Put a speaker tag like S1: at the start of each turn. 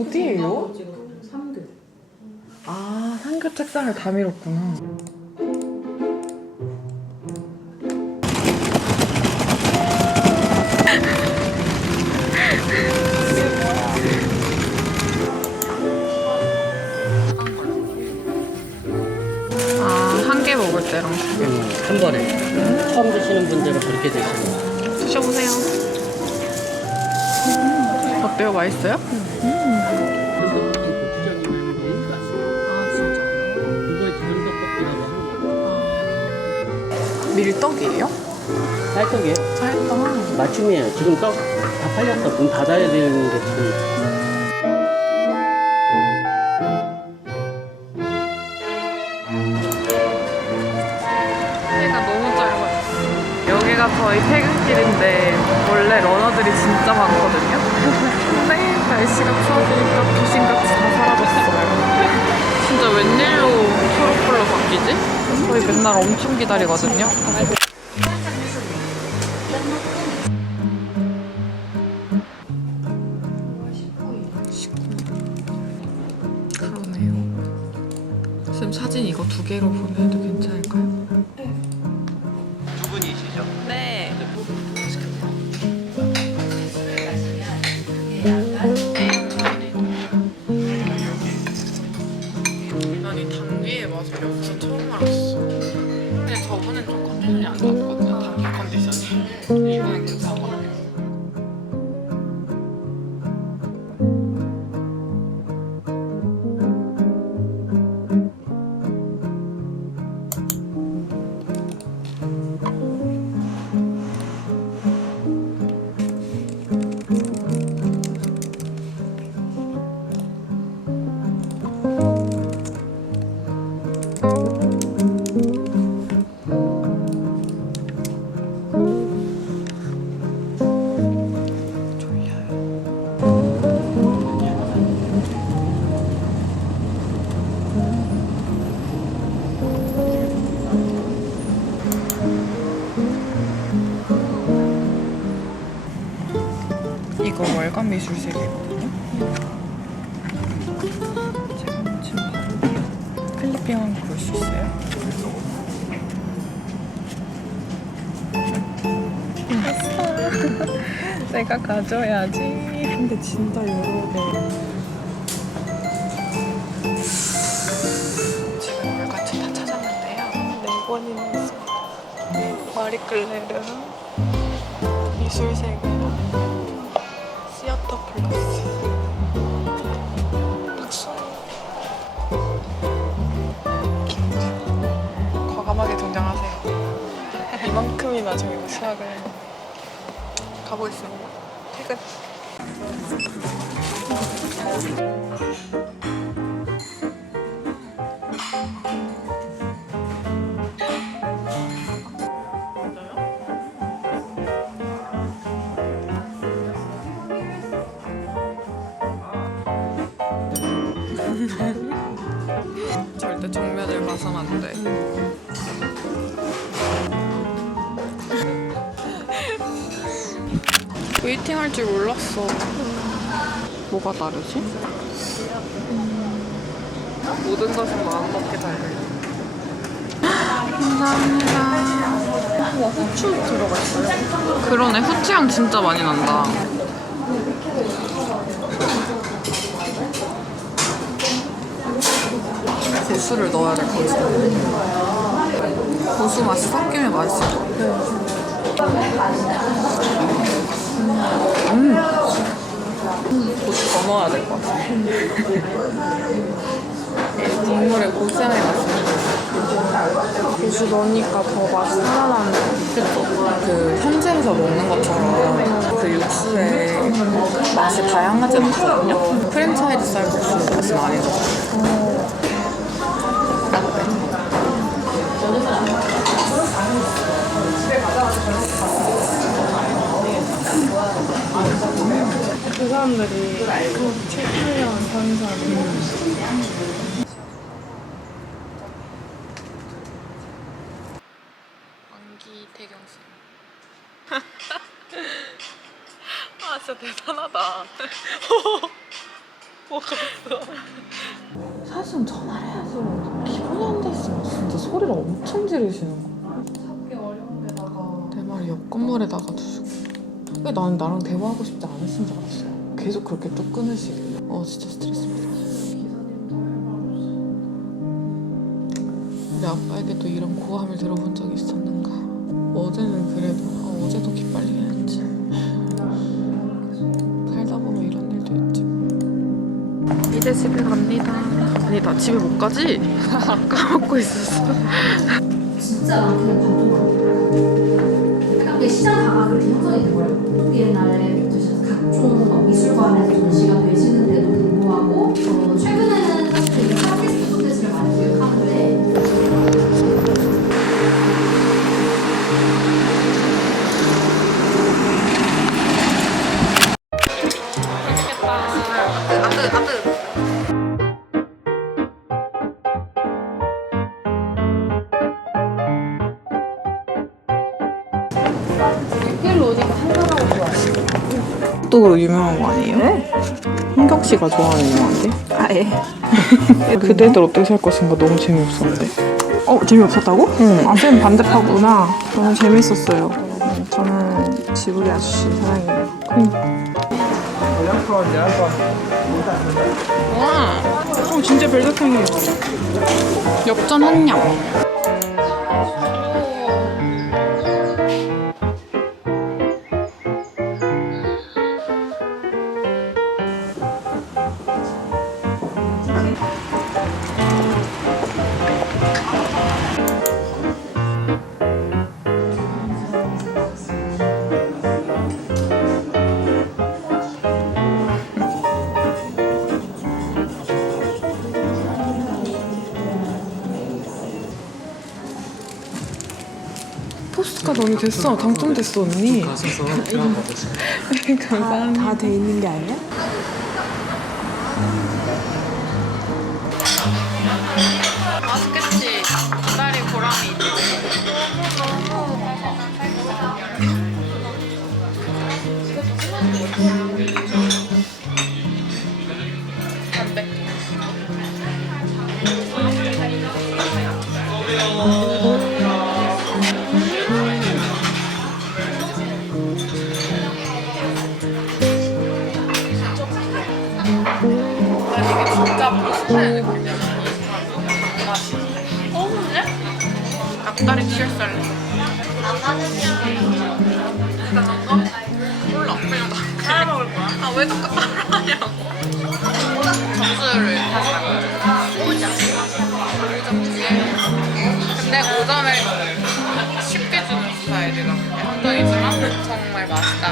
S1: 어디예요?
S2: 지금 3교.
S1: 아, 상교 책상을 다 밀었구나. 아, 한 개 먹을 때랑 두 개.
S2: 한 번에. 처음 드시는 분들은 그렇게 드시고.
S1: 드셔보세요. 어때요? 맛있어요? 아,
S2: 거.
S1: 밀떡이에요?
S2: 쌀떡이에요?
S1: 쌀떡.
S2: 맞춤이에요. 지금 떡 다 팔렸어. 문 닫아야 되는 게 지금.
S1: 해가 너무 짧아요. 여기가 거의 퇴근길인데 원래 러너들이 진짜 많거든요. 근데 날씨가 추워지니까 귀신같이 다 사라졌어요. 진짜 웬일로 초록불로 바뀌지? 저희 맨날 엄청 기다리거든요. 그러네요. 지금 사진 이거 두 개로 보내도 괜찮을까요? 여기서 처음 알았어. 월간 미술색이거든요. 제가 지금 바로 필리핀 볼 수 있어요? 됐어. 내가 가져야지. 근데 진짜 여러 개. 지금 물같이 다 찾았는데요. 네 미술색이랑 시어터 플러스 박수 과감하게 등장하세요. 이만큼이나 저희가 수학을 가보겠습니다. 퇴근 돼. 웨이팅 할 줄 몰랐어. 뭐가 다르지? 모든 것은 마음먹게 달려. 감사합니다. 와, 후추 들어가 있어요? 그러네. 후추향 진짜 많이 난다. 고수를 넣어야 될 것 같아. 고수 맛이 섞이면 것 같아. 음. 곧더 넣어야 될 것 같아. 국물에 고추장이 났으니까.
S3: 고수 넣으니까 더 맛이 살아나는
S1: 그 현지에서 먹는 것처럼 그 육수에 맛이 다양하진 않거든요. 프랜차이즈 쌀국수 맛이 많이 나요.
S3: 그 사람들이 꼭 체크하려는 편의점이
S1: 왕기 태경씨. 아 진짜 대단하다. 먹었어.
S4: 사실은 전화를 해야지. 기분이 안 돼 있으면 진짜 소리를 엄청 지르시는 거야. 내 말이 옆 건물에다가 두시고. 근데 나는 나랑 대화하고 싶지 않으신 줄 알았어요. 계속 그렇게 뚝 끊으시길래. 어, 진짜 스트레스 받아. 우리 아빠에게도 이런 고함을 들어본 적이 있었는가. 어제는 그래도, 아, 어제도 기빨리게 했지. 살다 보면 이런 일도 있지.
S3: 이제 집에 갑니다. 아니다 집에 못 가지? 까먹고 있었어.
S5: 진짜 그게 그렇게 형성이 돼버렸고 비엔날레 각종 막 미술관에서 전시가 되시는
S4: 또 유명한 거 아니에요? 네? 홍경 씨가 좋아하는 영화인데?
S3: 아 예.
S4: 그대들 어떻게 살 것인가 너무 재미없었는데.
S3: 어 재미없었다고?
S4: 응.
S3: 아쌤 반대파구나. 저는 재밌었어요. 음, 저는 지브리 아저씨 사랑해요. 어 진짜 별사탕이에요.
S4: 엽전 한 양. 너무 됐어. 당첨됐어 언니. 감사합니다.
S3: 다 돼 있는 게 아니야?
S1: 맛있겠지. 기다릴 보람이 있지. 닭다리 칠살래. 나는 거? 몰라. 그냥 나 따라 먹을 거야. 아왜 자꾸 따라하냐고. 점수를 다시 바꿔요. 5점. 5점 두 근데 5점을 쉽게 주는 스타일이라 완전이지만 정말 맛있다.